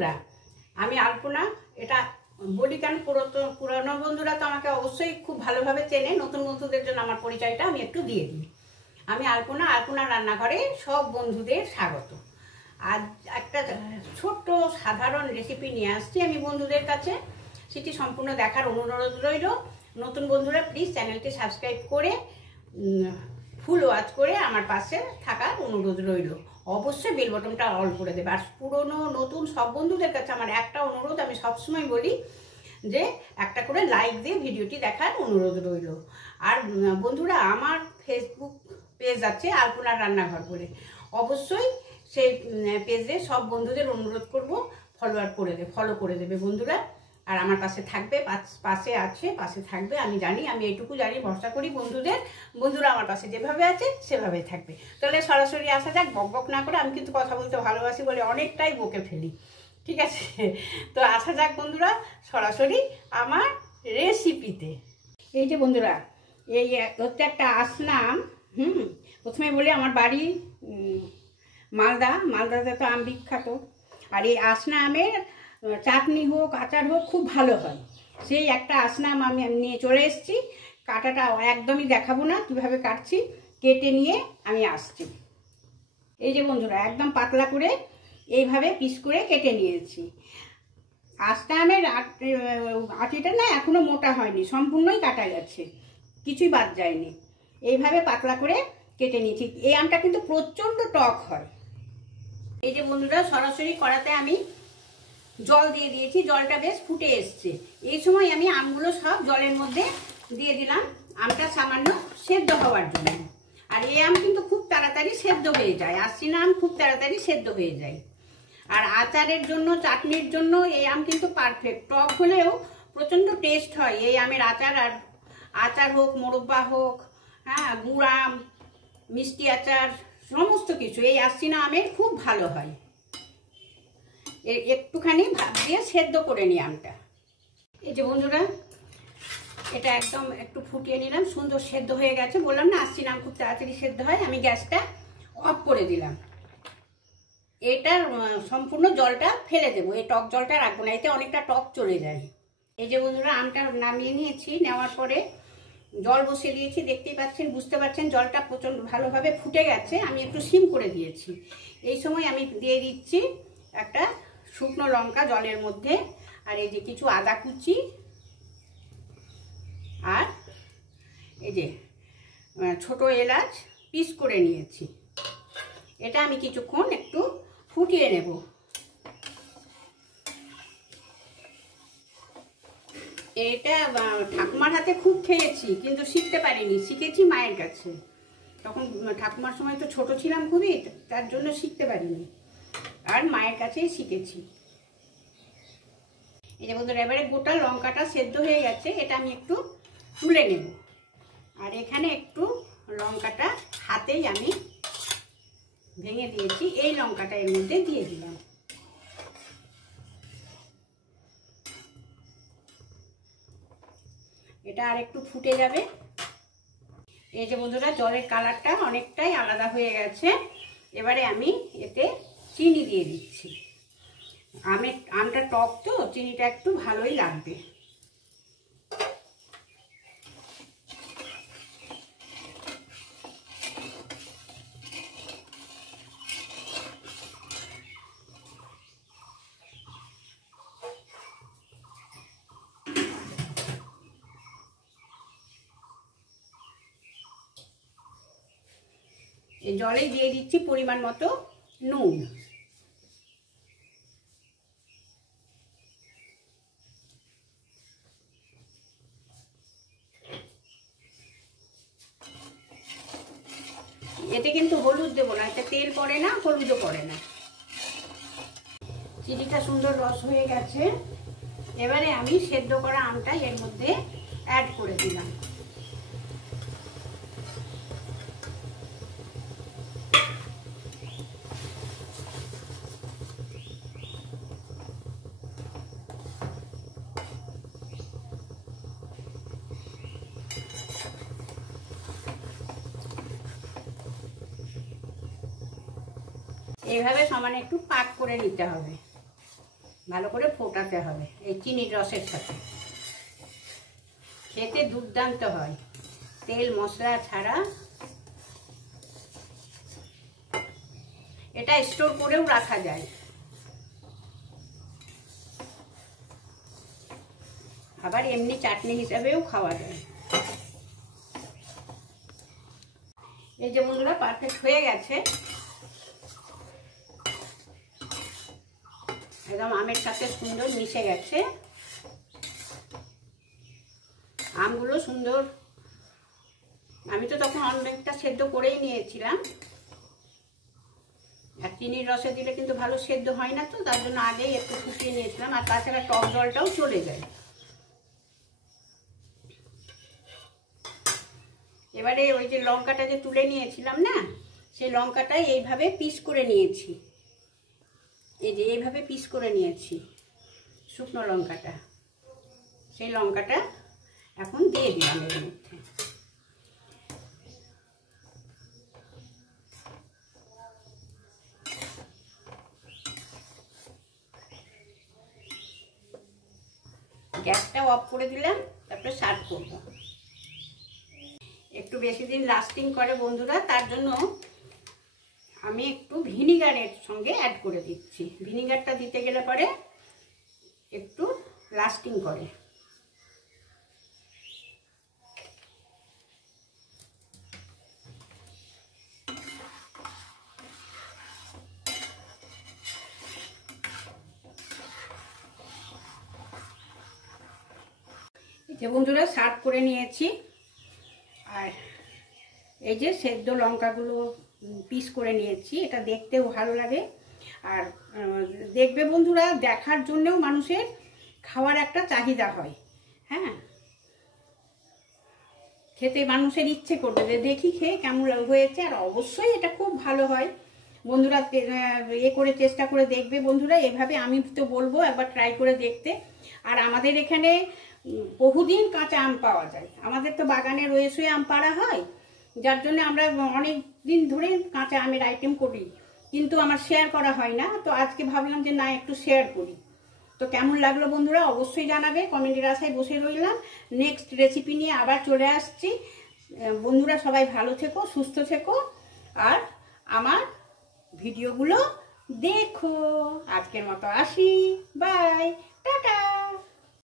বন্ধুরা, আমি আলপনা। এটা বলি কেন, পুরনো বন্ধুরা তো আমাকে অবশ্যই খুব ভালোভাবে চেনে, নতুন বন্ধুদের জন্য আমার পরিচয়টা আমি একটু দিয়ে দিই। আমি আলপনা রান্নাঘরে সব বন্ধুদের স্বাগত। আজ একটা ছোট্ট সাধারণ রেসিপি নিয়ে আসছি আমি বন্ধুদের কাছে, সেটি সম্পূর্ণ দেখার অনুরোধ রইল। নতুন বন্ধুরা প্লিজ চ্যানেলটি সাবস্ক্রাইব করে ফুল ওয়াচ করে আমার পাশে থাকার অনুরোধ রইল। অবশ্যই বেল বটনটা অল করে দেবে। আর পুরনো নতুন সব বন্ধুদের কাছে আমার একটা অনুরোধ, আমি সবসময় বলি যে একটা করে লাইক দিয়ে ভিডিওটি দেখার অনুরোধ রইল। আর বন্ধুরা, আমার ফেসবুক পেজ আছে আলপনার রান্নাঘর বলে, অবশ্যই সেই পেজে সব বন্ধুদের অনুরোধ করব ফলো করে দেবে বন্ধুরা। আর আমার পাশে থাকবে, পাশে থাকবে। আমি জানি, আমি এইটুকু জানি, ভরসা করি বন্ধুরা আমার পাশে যেভাবে আছে সেভাবেই থাকবে। তাহলে সরাসরি আসা যাক, বকবক না করে। আমি কিন্তু কথা বলতে ভালোবাসি বলে অনেকটাই বকে ফেলি, ঠিক আছে? তো আসা যাক বন্ধুরা সরাসরি আমার রেসিপিতে। এই যে বন্ধুরা, এই হচ্ছে একটা আসনাম। প্রথমে বলি আমার বাড়ি মালদাতে তো আম বিখ্যাত। আর এই আসনা আমের চাটনি হোক, আচার হোক, খুব ভালো হয়। সেই একটা আসনাম আমি নিয়ে চলে এসেছি। কাটাটা একদমই দেখাবো না কীভাবে কাটছি, কেটে নিয়ে আমি আসছি। এই যে বন্ধুরা, একদম পাতলা করে এইভাবে পিস করে কেটে নিয়েছি। আসনা আমের আটিটা না এখনো মোটা হয়নি, সম্পূর্ণই কাটা গেছে, কিছুই বাদ যায়নি। এইভাবে পাতলা করে কেটে নিয়েছি। এই আমটা কিন্তু প্রচণ্ড টক হয়। এই যে বন্ধুরা, সরাসরি কড়াতে আমি জল দিয়ে দিয়েছি, জলটা বেশ ফুটে এসছে। এই সময় আমি আমগুলো সব জলের মধ্যে দিয়ে দিলাম, আমটা সামান্য সেদ্ধ হওয়ার জন্য। আর এই আম কিন্তু খুব তাড়াতাড়ি সেদ্ধ হয়ে যায়, আসিনা আম খুব তাড়াতাড়ি সেদ্ধ হয়ে যায়। আর আচারের জন্য, চাটনির জন্য এই আম কিন্তু পারফেক্ট। টক হলেও প্রচণ্ড টেস্ট হয় এই আমের আচার। আর আচার হোক, মোরব্বা হোক, হ্যাঁ, গুড় আম, মিষ্টি আচার, সমস্ত কিছু এই আসিনা আমের খুব ভালো হয়। একটুখানি ভাপ দিয়ে সেদ্ধ করে নিই আমটা। এই যে বন্ধুরা, এটা একদম একটু ফুটিয়ে নিলাম, সুন্দর সেদ্ধ হয়ে গেছে। বললাম না আসিনা আম খুব তাড়াতাড়ি সেদ্ধ হয়। আমি গ্যাসটা অফ করে দিলাম। এটার সম্পূর্ণ জলটা ফেলে দেবো, এই টক জলটা রাখবো না, এতে অনেকটা টক চলে যায়। এই যে বন্ধুরা, আমটা নামিয়ে নিয়েছি। নেওয়ার পরে জল বসিয়ে দিয়েছি, দেখতেই পাচ্ছেন, বুঝতে পারছেন জলটা প্রচণ্ড ভালোভাবে ফুটে গেছে। আমি একটু সিম করে দিয়েছি। এই সময় আমি দিয়ে দিচ্ছি একটা শুকনো লঙ্কা জলের মধ্যে, আর এই যে কিছু আদা কুচি, আর এই যে ছোট এলাচ পিস করে নিয়েছি। এটা আমি কিছুক্ষণ একটু ফুটিয়ে নেব। এটা ঠাকুমার হাতে খুব খেয়েছি, কিন্তু শিখতে পারিনি, শিখেছি মায়ের কাছে। তখন ঠাকুমার সময় তো ছোট ছিলাম খুবই, তার জন্য শিখতে পারিনি, আর মায়ের কাছেই শিখেছি। এই যে বন্ধুরা, এবারে গোটা লঙ্কাটা সেদ্ধ হয়ে গেছে, এটা আমি একটু তুলে নেব। আর এখানে একটু লঙ্কাটা হাতেই আমি ভেঙে দিয়েছি, এই লঙ্কাটা এর মধ্যে দিয়ে দিলাম। এটা আর একটু ফুটে যাবে। এই যে বন্ধুরা, জলের কালারটা অনেকটাই আলাদা হয়ে গেছে। এবারে আমি এতে চিনি দিয়ে দিচ্ছি। আমটা টক তো, চিনিটা একটু ভালোই লাগবে। এই জলে দিয়ে দিচ্ছি পরিমাণ মতো নুন। এতে কিন্তু হলুদ দেবো না, এতে তেল পড়ে না, হলুদও পড়ে না। চিনিটা সুন্দর রস হয়ে গেছে। এবারে আমি সেদ্ধ করা আমটা এর মধ্যে অ্যাড করে দিলাম। এইভাবে সমানে একটু পাক করে নিতে হবে। ভালো করে ফোটাতে হবে এই চিনির রসের সাথে। খেতে দুর্দান্ত হয়, তেল মশলা ছাড়া। এটা স্টোর করেও রাখা যায়, আবার এমনি চাটনি হিসাবেও খাওয়া যায়। এই যে বন্ধুরা পারফেক্ট হয়ে গেছে, একদম আমের সাথে সুন্দর মিশে গেছে। আমগুলো সুন্দর, আমি তো তখন অনেকটা সেদ্ধ করেই নিয়েছিলাম, আর চিনির রসে দিলে কিন্তু ভালো সেদ্ধ হয় না, তো তার জন্য আগেই একটু ফুটিয়ে নিয়েছিলাম। আর তাছাড়া টক জলটাও চলে যায়। এবারে ওই যে লঙ্কাটা যে তুলে নিয়েছিলাম না, সেই লঙ্কাটাই এইভাবে পিস করে নিয়েছি। এই যে এইভাবে পিস করে নিয়েছি শুকনো লঙ্কাটা, সেই লঙ্কাটা এখন দিয়ে দিলাম এর মধ্যে। গ্যাসটা অফ করে দিলাম, তারপরে সার্ভ করব। একটু বেশি দিন লাস্টিং করে বন্ধুরা, তার জন্য আমি একটু ভিনিগারের সঙ্গে অ্যাড করে দিচ্ছি। ভিনিগারটা দিতে গেলে পরে একটু লাস্টিং করে। এই যে বন্ধুরা সার্ভ করে নিয়েছি। আর এই যে সেদ্ধ লঙ্কাগুলো পিস করে নিয়েছি, এটা দেখতেও ভালো লাগে। আর দেখবে বন্ধুরা, দেখার জন্যও মানুষের খাওয়ার একটা চাহিদা হয়। হ্যাঁ, খেতে মানুষের ইচ্ছে করবে যে দেখি খেয়ে কেমন হয়েছে। আর অবশ্যই এটা খুব ভালো হয় বন্ধুরা, করে চেষ্টা করে দেখবে বন্ধুরা। এভাবে আমি তো বলবো একবার ট্রাই করে দেখতে। আর আমাদের এখানে বহুদিন কাঁচা আম পাওয়া যায়, আমাদের তো বাগানে রয়েছে আম পাড়া হয়, যার জন্য আমরা অনেক দিন ধরে কাঁচা আমের আইটেম করি, কিন্তু আমার শেয়ার করা হয় না। তো আজকে ভাবলাম যে না, একটু শেয়ার করি। তো কেমন লাগলো বন্ধুরা অবশ্যই জানাবে, কমেন্টের আশায় বসে রইলাম। নেক্সট রেসিপি নিয়ে আবার চলে আসছি। বন্ধুরা সবাই ভালো থেকো, সুস্থ থেকো, আর আমার ভিডিওগুলো দেখো। আজকের মতো আসি, বাই, টাটা।